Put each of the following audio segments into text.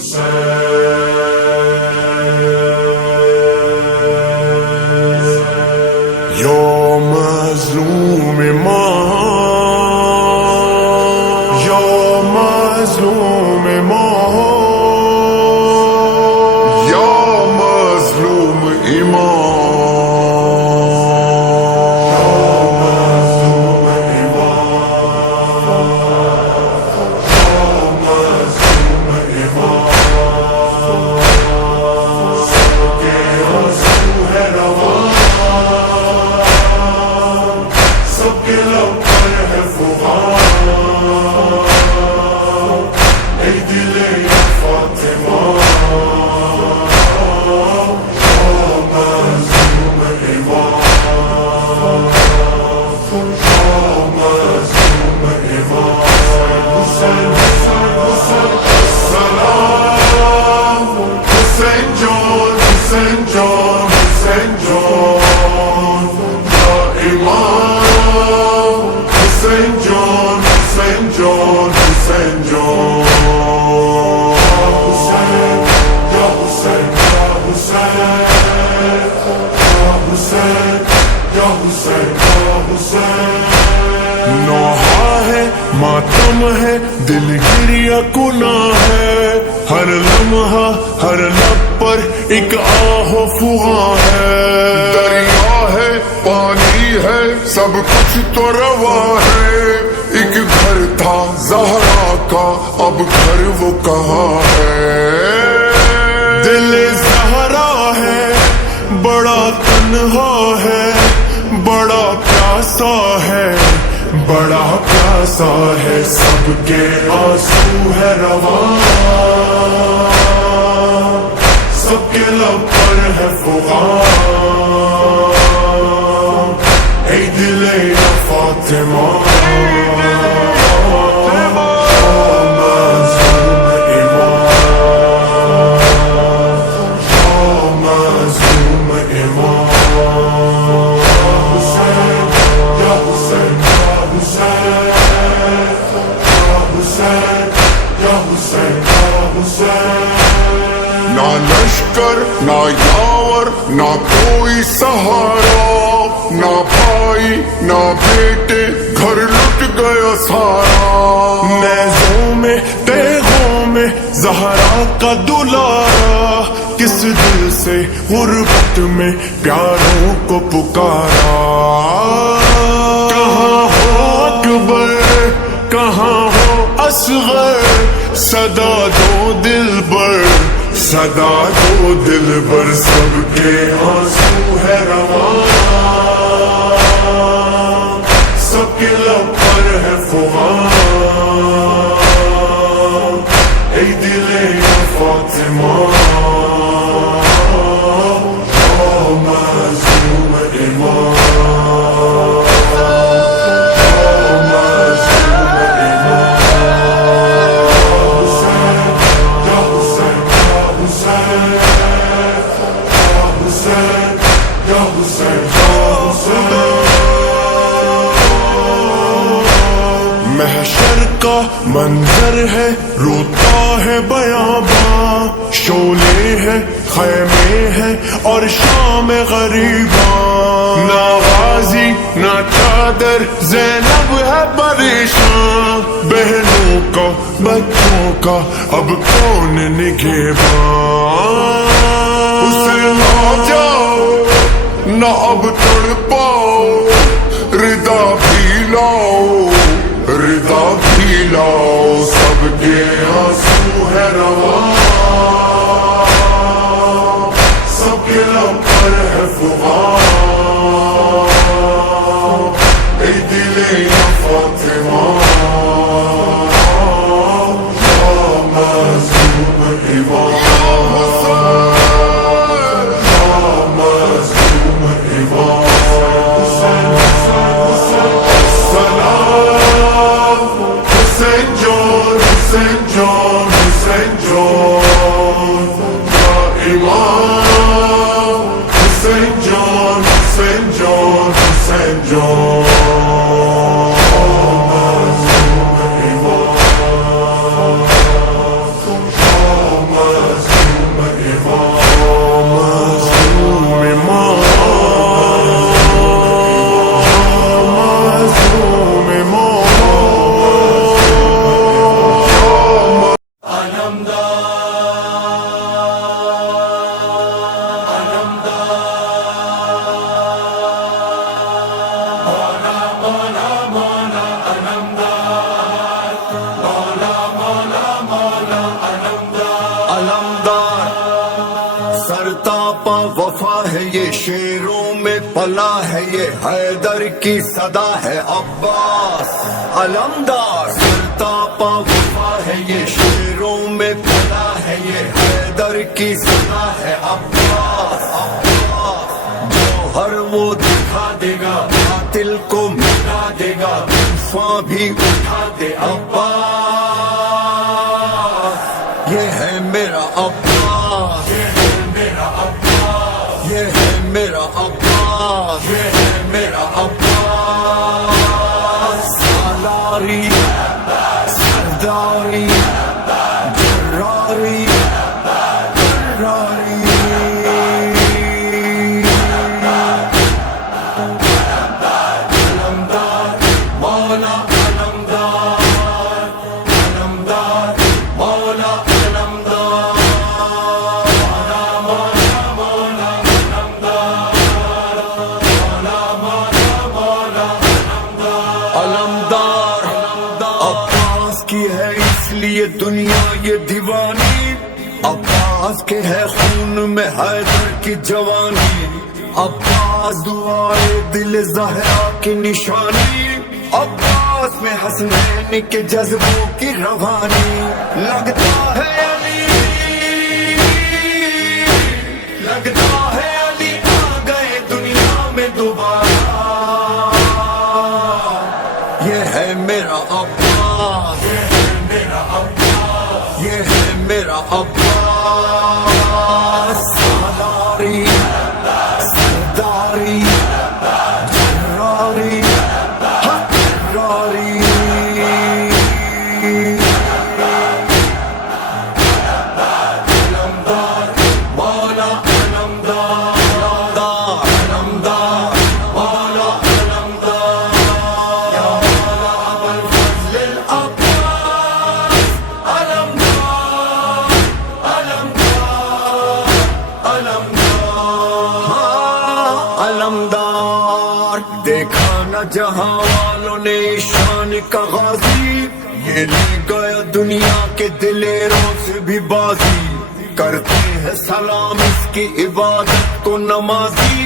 یا مظلوم ماں، یا مظلوم ماں، یا مظلوم امام، نوحہ ہے ماتم ہے دل گریہ گناہ ہے، ہر لمحہ ہر لب پر ایک آہ و فغاں ہے، دریا ہے پانی ہے سب کچھ تو روا ہے، ایک گھر تھا زہرا کا اب گھر وہ کہاں ہے، دل زہرا ہے بڑا تنہا ہے، بڑا پیاسا ہے، بڑا پیاسا ہے، سب کے آنسو ہے رواں، سب کے لب پر ہے فغاں، اے دل یا فاطمہ، نہ لشکر نہ یاور نہ کوئی سہارا، نہ بھائی نہ بیٹے گھر لٹ گیا سارا، نیزوں میں تیغوں میں زہرا کا دلارا، کس دل سے غربت میں پیاروں کو پکارا، کہاں ہو اکبر کہاں ہو اصغر، صدا دو دلبر صدا دو دلبر، سب کے آنسو ہے رواں، سب کے لب پر ہے فغاں، اے دل یا فاطمہ، یا مظلوم امام، محشر کا منظر ہے روتا ہے بیاباں، شعلے ہے خیمے ہے اور شام غریباں، نہ غازی نہ چادر زینب ہے پریشان، بہنوں کا بچوں کا اب کون نگہباں، حسین آ جاؤ نہ اب تڑپاؤ، ردا بھی لاؤ ردا بھی لاؤ، سب کے آنسو ہے رواں، سب کے لب پر ہے فغاں، اے دل یا فاطمہ، یا مظلوم امام، یا مظلوم امام، یہ شیروں میں پلا ہے، یہ حیدر کی صدا ہے عباس علمدار، سرتاپا وفا ہے، یہ شیروں میں پلا ہے، یہ حیدر کی صدا ہے عباس جوہر وہ دکھا دے گا، باطل کو مٹا دے گا، طوفان بھی اٹھا دے عباس، یہ ہے میرا عباس، یہ ہے میرا عباس، یہ ہے میرا عباس، یہ ہے میرا عباس، سالاری سرداری جراری جراری، علمدار مولا علمدار، علمدار مولا علمدار، علمدار عباس کی ہے اس لیے دنیا یہ دیوانی، عباس کے ہے خون میں حیدر کی جوانی، عباس دعائے دل زہرا کی نشانی، عباس میں حسنین کے جذبوں کی روانی، لگتا ہے علی، لگتا ہے علی آ گئے دنیا میں دوبارہ، یہ ہے میرا عباس، یہ ہے میرا عباس، یہ ہے میرا عباس، سالاری سرداری جراری حقاری، علمدار مولا علمدار، علمدار مولا علمدار، یا مولا ابو الفضل العباس، علمدار علمدار علمدار، ہاں علمدار، دیکھا نہ جہاں والوں نے شان کا غازی، یہ لے گیا دنیا کے دلیروں سے بھی بازی، کرتے ہیں سلام اس کی عبادت کو نمازی،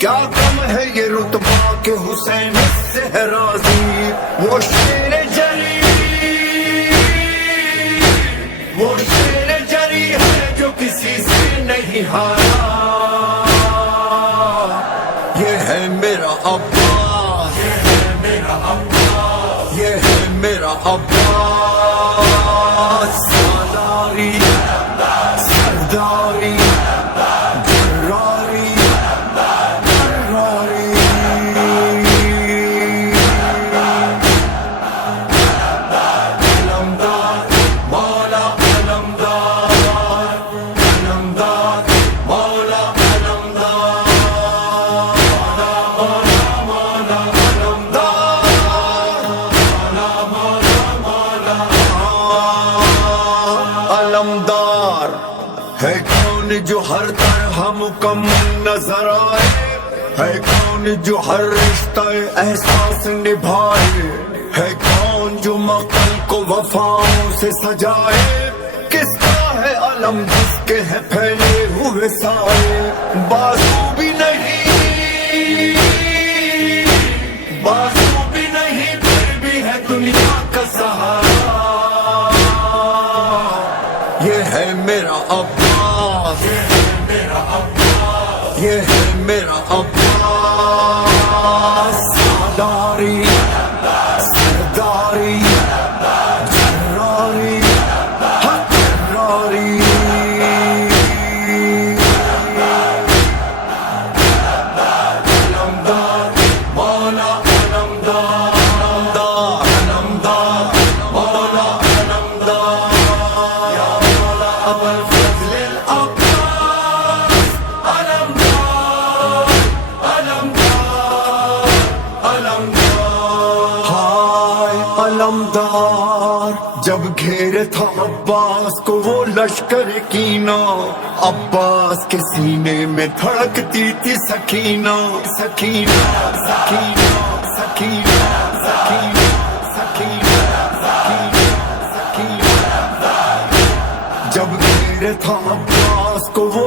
کیا کم ہے یہ رتبہ کہ حسین اس سے ہے راضی، وہ شیر جری، وہ شیر جری ہے جو کسی سے نہیں ہارا، یہ ہے میرا عباس، یہ ہے میرا عباس، یہ ہے میرا عباس، سالاری سرداری جراری جراری، علمدار مولا علمدار، علمدار مولا علمدار، مولا علمدار، علمدار ہے کون جو ہر طرح مکمل نظر آئے، ہے کون جو ہر رشتہ احساس نبھائے، ہے کون جو مقتل کو وفاؤں سے سجائے، کس کا ہے علم جس کے ہے پھیلے ہوئے سائے، بازو بھی نہیں بازو بھی نہیں پھر بھی ہے دنیا کا سہارا، یہ ہے میرا عباس، یہ ہے میرا عباس، یہ ہے میرا عباس، سالاری سرداری جراری حقاری، علمدار مولا علمدار، علمدار مولا علمدار، یا مولا ابو الفضل العباس، علمدار علمدار علمدار، ہائے علمدار، جب گھیرے تھا عباس کو وہ لشکر کینہ، عباس کے سینے میں دھڑکتی تھی سکینہ، سکینہ سکینہ سکینہ سکینہ سکینہ سکینہ، جب گھیرے تھا عباس کو وہ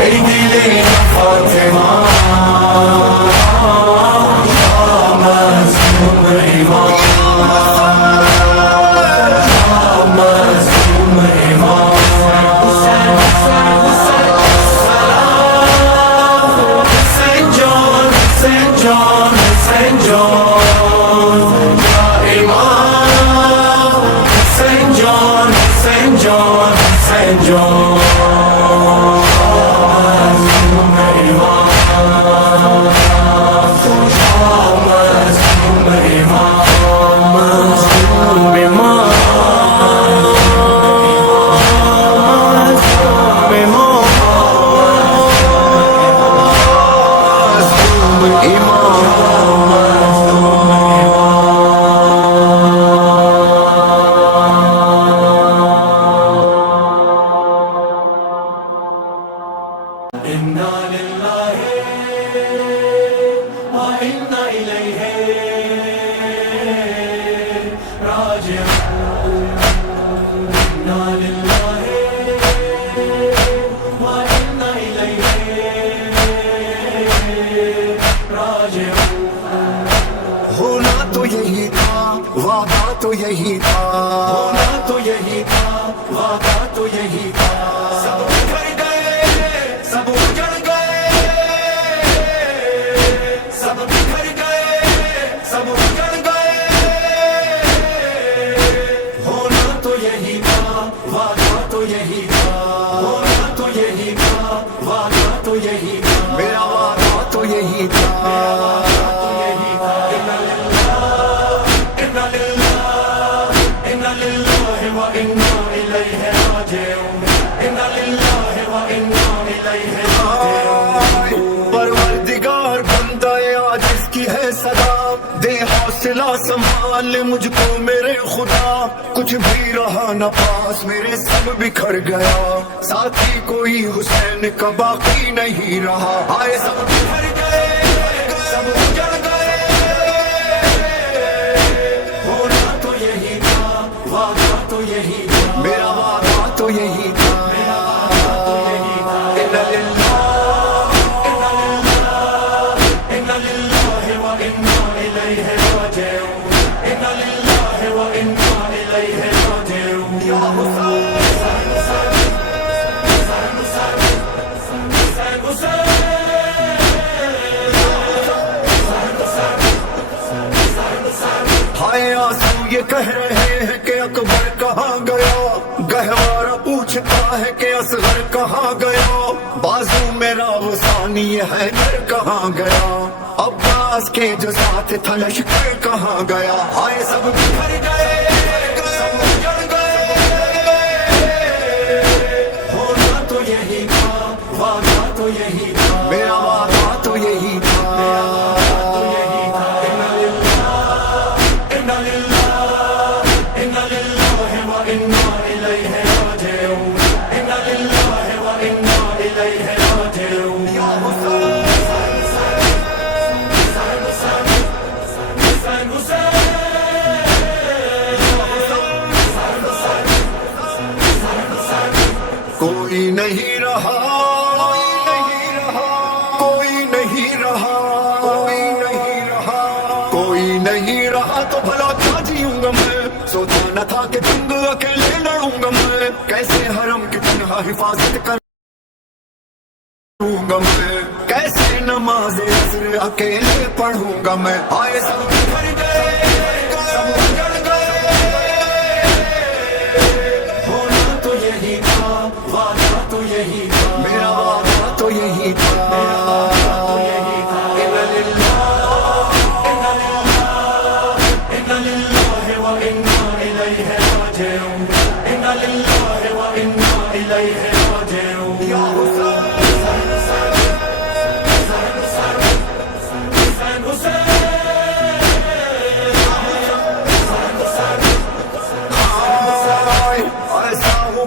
ای دل فاطمہ مظلوم امام مظلوم امام حسین جان حسین جان حسین جان یا امام حسین جان حسین جان حسین جان انا للہ و انا الیہ راجعون انا للہ و انا الیہ راجعون ہونا تو یہی تھا وعدہ تو یہی تھا ہونا تو یہی تھا وعدہ تو یہی تھا سب بکھر گئے سب اجڑ گئے سب بکھر گئے سب اجڑ گئے ہونا تو یہی تھا وعدہ تو یہی تھا ہونا تو یہی تھا وعدہ تو یہی تھا میرا وعدہ تو یہی تھا پروردگار بندہ آج اس کی ہے صدا دے حوصلہ سنبھال مجھ کو میرے خدا کچھ بھی رہا نہ پاس میرے سب بکھر گیا ساتھی کوئی حسین کا باقی نہیں رہا آئے سب بکھر گئے سب اجڑ گئے ہونا تو یہی تھا وعدہ تو یہی تھا میرا وعدہ تو یہی تھا ہائے آنسو یہ کہہ رہے ہیں کہ اکبر کہاں گیا گہوارہ پوچھتا ہے کہ اصغر کہاں گیا بازو میرا وہ ثانی ہے گھر کہاں گیا عباس کے جو ساتھ تھا لشکر کہاں گیا ہائے سب بکھر گئے سب اجڑ گئے ہونا تو یہی تھا وعدہ تو یہی تھا میرا وعدہ تو یہی تھا کوئی نہیں رہا کوئی نہیں رہا کوئی نہیں رہا کوئی نہیں رہا تو بھلا کیا جیوں گا میں سوچا نہ تھا کہ جنگ اکیلے لڑوں گا میں کیسے حرم کی تنہا حفاظت کروں گا میں کیسے نماز عصر اکیلے پڑھوں گا میں آئے سب بکھر گئے سب اجڑ گئے ہونا تو یہی تھا وعدہ تو یہی تھا میرا وعدہ تو یہی تھا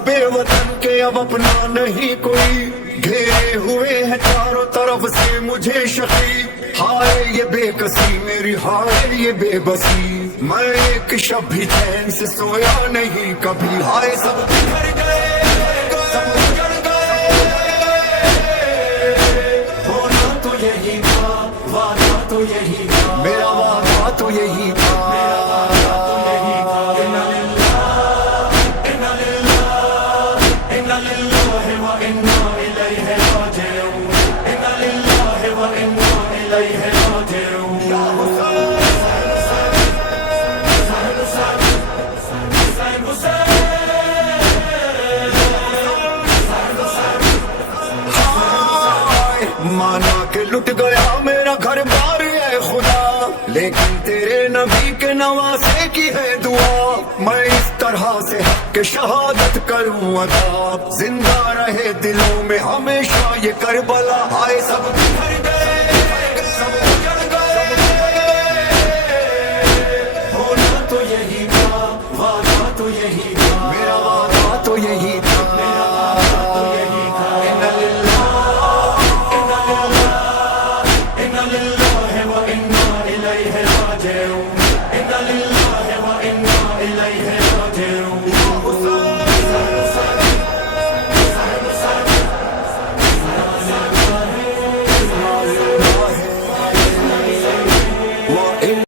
بے وطن کے اب اپنا نہیں کوئی گھیرے ہوئے ہیں چاروں طرف سے مجھے شقی ہائے یہ بے کسی میری ہائے یہ بے بسی میں ایک شب بھی چین سے سویا نہیں کبھی ہائے سب بکھر گئے للہ وإنا إلیہ راجعون انا للہ وإنا إلیہ راجعون مانا کہ لٹ گیا میرا گھر بار اے خدا، لیکن تیرے نبی کے نواسے کی ہے دعا، میں اس طرح سے کہ شہادت کروں ادا، زندہ رہے دلوں میں ہمیشہ یہ کربلا، آئے سب بکھر گئے سب اجڑ گئے، ہونا تو یہی تھا، وعدہ تو یہی تھا، میرا وعدہ تو یہی